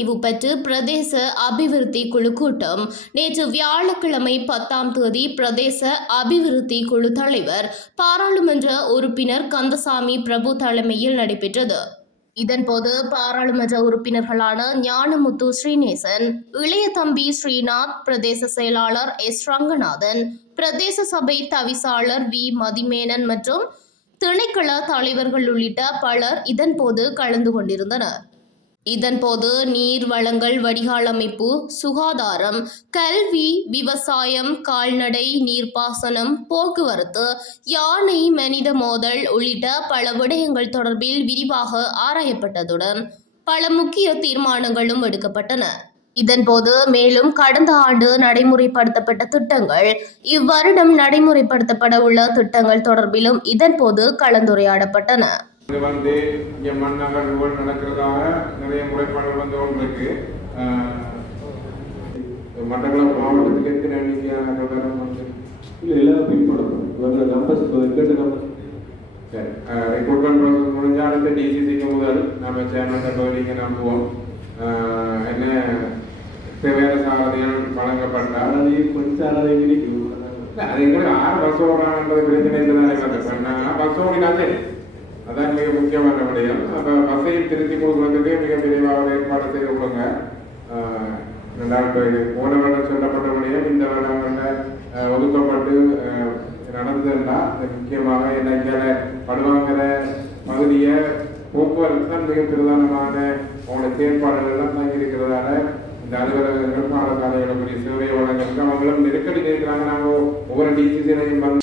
நிறைவு பெற்று பிரதேச அபிவிருத்தி குழு கூட்டம் நேற்று வியாழக்கிழமை 10ஆம் தேதி பிரதேச அபிவிருத்தி குழு தலைவர் பாராளுமன்ற உறுப்பினர் கந்தசாமி பிரபு தலைமையில் நடைபெற்றது. இதன்போது பாராளுமன்ற உறுப்பினர்களான ஞானமுத்து ஸ்ரீநேசன், இளைய தம்பி ஸ்ரீநாத், பிரதேச செயலாளர் எஸ் ரங்கநாதன், பிரதேச சபை தவிசாளர் வி மதிமேனன் மற்றும் திணைக்கள தலைவர்கள் உள்ளிட்ட பலர் இதன்போது கலந்து கொண்டிருந்தனர். இதன்போது நீர் வளங்கள் வடிகால் அமைப்பு, சுகாதாரம், கல்வி, விவசாயம், கால்நடை, நீர்ப்பாசனம், போக்குவரத்து, யானை மனித மோதல் உள்ளிட்ட பல விடயங்கள் தொடர்பில் விரிவாக ஆராயப்பட்டதுடன் பல முக்கிய தீர்மானங்களும் எடுக்கப்பட்டன. இதன்போது மேலும் கடந்த ஆண்டு நடைமுறைப்படுத்தப்பட்ட திட்டங்கள், இவ்வருடம் நடைமுறைப்படுத்தப்பட உள்ள திட்டங்கள் தொடர்பிலும் இதன்போது கலந்துரையாடப்பட்டன. இங்கே மண் அகழ்வுகள் நடக்கிறதாக நிறைய முறைப்பாடுகள் வந்து ஒன்றிருக்கு. மட்டக்களப்பு மாவட்டத்தில் எத்தனை எண்ணிக்கையான கட்டடம் வந்து சரி, ரெக்ரூட்மெண்ட் ப்ராசஸ் முடிஞ்சால் அடுத்த டிசிசிக்கு முதல் நம்ம சேர்மன் பகுதிக்கு நம்புவோம். என்ன தேவையான சாரதிகள் வழங்கப்பட்டால் கொஞ்சம் அது எங்களுக்கு 6 பஸ் ஓடுறாங்கன்றது பிரச்சனை இருந்தால் பஸ் ஓடினா சரி, அதான் மிக முக்கியமான விடயம். அப்போ பஸ்ஸையும் திருத்தி கொடுக்குறதுக்கு மிக விரைவாக ஏற்பாடு செய்து கொடுங்க. போன வருடம் சொல்லப்பட்ட விடயம் இந்த வருடங்களில் ஒதுக்கப்பட்டு நடந்ததுன்னா முக்கியமாக என்னைக்கான படுவாங்கிற பகுதியை போக்குவரத்து தான் மிக பிரதானமான அவங்களோட செயற்பாடுகள்லாம் தங்கியிருக்கிறதால இந்த அலுவலகங்கள் பாடசாலைகளுக்குரிய சேவை வழங்குறதுக்கு அவங்களும் நெருக்கடி இருக்கிறாங்க. நாங்கள் ஒவ்வொரு டிசிசிலையும் வந்து